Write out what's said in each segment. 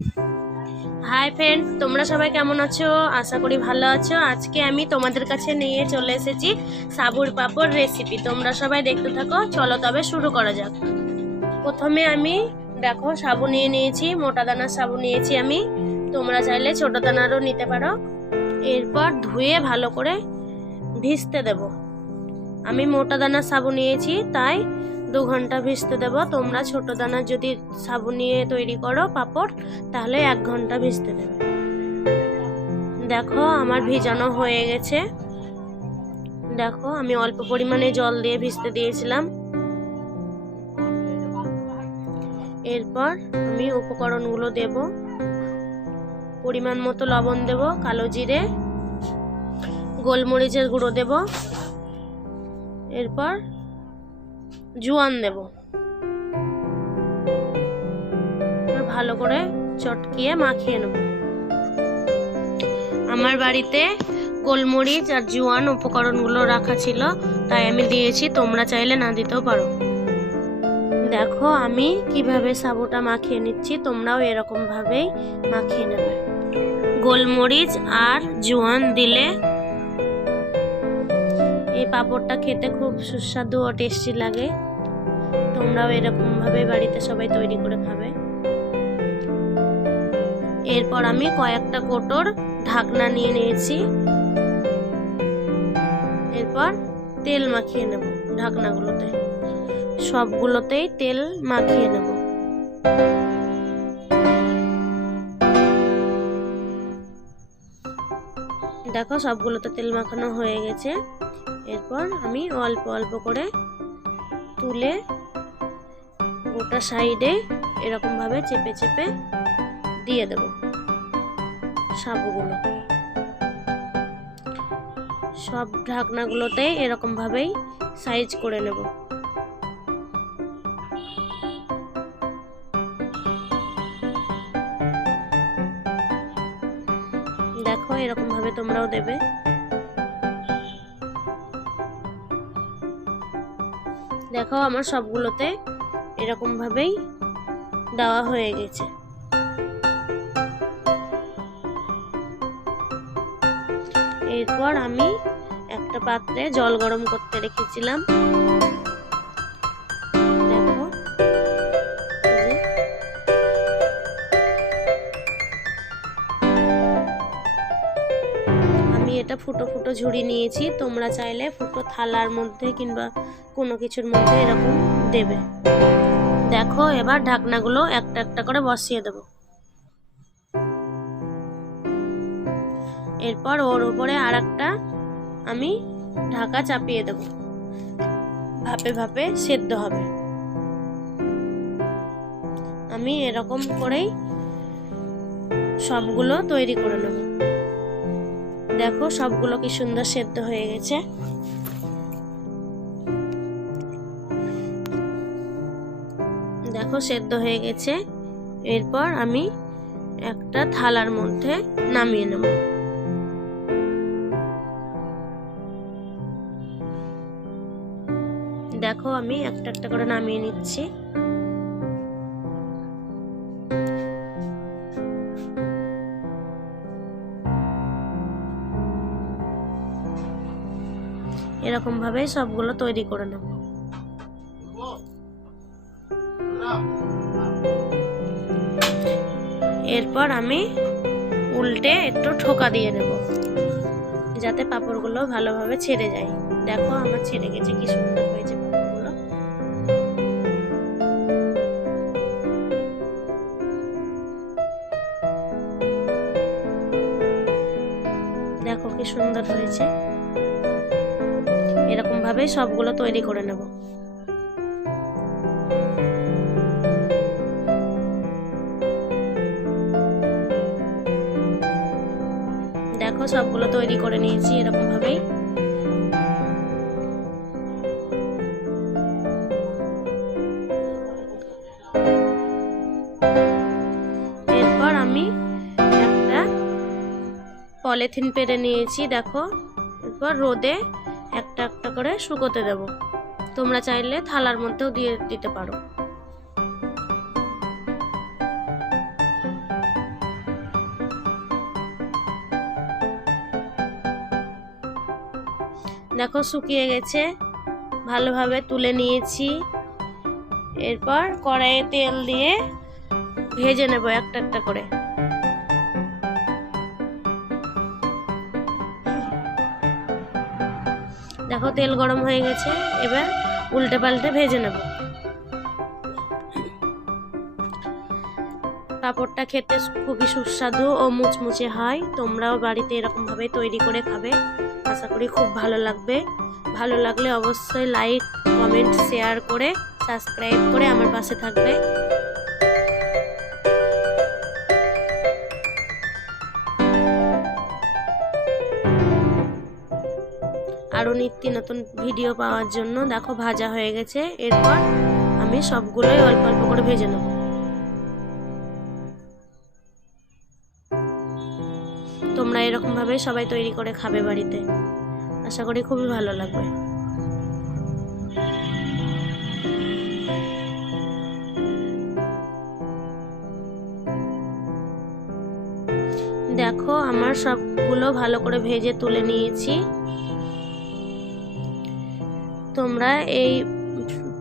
Hi friends, তোমরা সবাই কেমন আছো? আশা করি ভালো আছো। আজকে আমি তোমাদের কাছে নিয়ে চলে এসেছি সাবুর পাঁপড় রেসিপি। তোমরা সবাই দেখতে থাকো। চলো তবে শুরু করা যাক। প্রথমে আমি দেখো সাবু নিয়ে নিয়েছি, মোটা দানার সাবু নিয়েছি আমি। তোমরা চাইলে ছোট দানারও নিতে পারো। এরপর ধুয়ে ভালো করে ভিজতে দেব। আমি মোটা দানার সাবু নিয়েছি তাই 2 ঘন্টা ভিজতে দেব। তোমরা ছোট দানার যদি সাবু নিয়ে তৈরি করো পাঁপড় তাহলে 1 ঘন্টা ভিজতে দেবে। দেখো আমার ভিজানো হয়ে গেছে। দেখো আমি অল্প পরিমাণে জল দিয়ে ভিজতে দিয়েছিলাম। এরপর আমি উপকরণগুলো দেব। পরিমাণ মতো লবণ দেব, কালো জিরে, গোলমরিচের গুঁড়ো দেব, এরপর জোয়ান দেব। ভালো করে চটকিয়ে মাখিয়ে নেব। আমার বাড়িতে গোলমরিচ আর জোয়ান উপকরণগুলো রাখা ছিল তাই আমি দিয়েছি, তোমরা চাইলে না দিতেও পারো। দেখো আমি কিভাবে সাবুটা মাখিয়ে নিচ্ছি, তোমরাও এরকম ভাবেই মাখিয়ে নেবে। গোলমরিচ আর জোয়ান দিলে এই পাঁপড়টা খেতে খুব সুস্বাদু ও টেস্টি লাগে। তোমরাও এরকম ভাবে বাড়িতে সবাই তৈরি করে খাবে। এরপর আমি কয়েকটা কোটর ঢাকনা নিয়ে নিয়েছি। এরপর তেল মাখিয়ে নেব ঢাকনাগুলোতে, সবগুলোতেই তেল মাখিয়ে নেব। দেখো সবগুলোতে তেল মাখানো হয়ে গেছে। এরপর আমি অল্প অল্প করে তুলে গোটা সাইডে এরকম ভাবে চেপে চেপে দিয়ে দেব সাবুগুলো। সব ঢাকনাগুলোতে এরকম ভাবেই সাইজ করে নেব। দেখো এরকম ভাবে তোমরাও দেবে। দেখো আমার সবগুলোতে এরকম ভাবেই দেওয়া হয়ে গেছে। এরপর আমি একটা পাত্রে জল গরম করতে রেখেছিলাম। দেখো আমি এটা ফুটো ফুটো ঝুড়ি নিয়েছি, তোমরা চাইলে ফুটো থালার মধ্যে কিংবা কোনো কিছুর মধ্যে এরকম দেবে। দেখো এবার ঢাকনাগুলো একটা একটা করে বসিয়ে দেব। এরপর ওর উপরে আর একটা আমি ঢাকা চাপিয়ে দেব, ভাপে ভাপে সেদ্ধ হবে। আমি এরকম করেই সবগুলো তৈরি করে নেব। দেখো সবগুলো কি সুন্দর সেদ্ধ হয়ে গেছে। দেখো সেদ্ধ হয়ে গেছে। এরপর আমি একটা থালার মধ্যে নামিয়ে নেব। দেখো আমি একটা একটা করে নামিয়ে নিচ্ছি। এরকম ভাবে সবগুলো তৈরি করে নেব। এরপর আমি উল্টে একটু ঠোকা দিয়ে নেব যাতে পাঁপড়গুলো ভালোভাবে ছেড়ে যায়। দেখো আমার ছেড়ে গেছে, কি সুন্দর হয়েছে পাঁপড়গুলো। দেখো কি সুন্দর হয়েছে। এরকম ভাবে সবগুলো তৈরি করে নেব। দেখো সবগুলো তৈরি করে নিয়েছি এরকম ভাবেই। এরপর আমি একটা পলিথিন পেরে নিয়েছি। দেখো এরপর রোদে একটা একটা করে শুকোতে দেব। তোমরা চাইলে থালার মধ্যেও দিয়ে দিতে পারো। দেখো শুকিয়ে গেছে, ভালোভাবে তুলে নিয়েছি। এরপর কড়াইয়ে তেল দিয়ে ভেজে নেব একটা একটা করে। দেখো তেল গরম হয়ে গেছে, এবার উল্টে পাল্টে ভেজে নেব। পাঁপড়টা খেতে খুবই সুস্বাদু ও মুচমুচে হয়। তোমরাও বাড়িতে এরকম ভাবে তৈরি করে খাবে, আশা করি খুব ভালো লাগবে। ভালো লাগলে অবশ্যই লাইক, কমেন্ট, শেয়ার করে সাবস্ক্রাইব করে আমার পাশে থাকবে। আরও নিত্য নতুন ভিডিও পাওয়ার জন্য দেখো ভাজা হয়ে গেছে। এরপর আমি সবগুলোই অল্প অল্প করে ভেজে নেব। তোমরা এরকম ভাবে সবাই তৈরি করে খাবে বাড়িতে, আশা করি খুবই ভালো লাগবে। দেখো আমার সবগুলো ভালো করে ভেজে তুলে নিয়েছি। তোমরা এই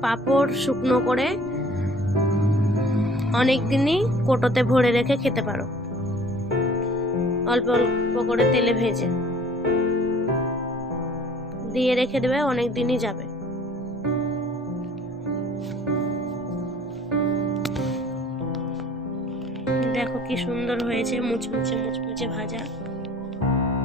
পাঁপড় শুকনো করে অনেক দিনই কোটোতে ভরে রেখে খেতে পারো, অল্প অল্প করে তেলে ভেজে দিয়ে রেখে দেবে, অনেক দিনই যাবে। দেখো কি সুন্দর হয়েছে, মুচমুচে মুচমুচে ভাজা।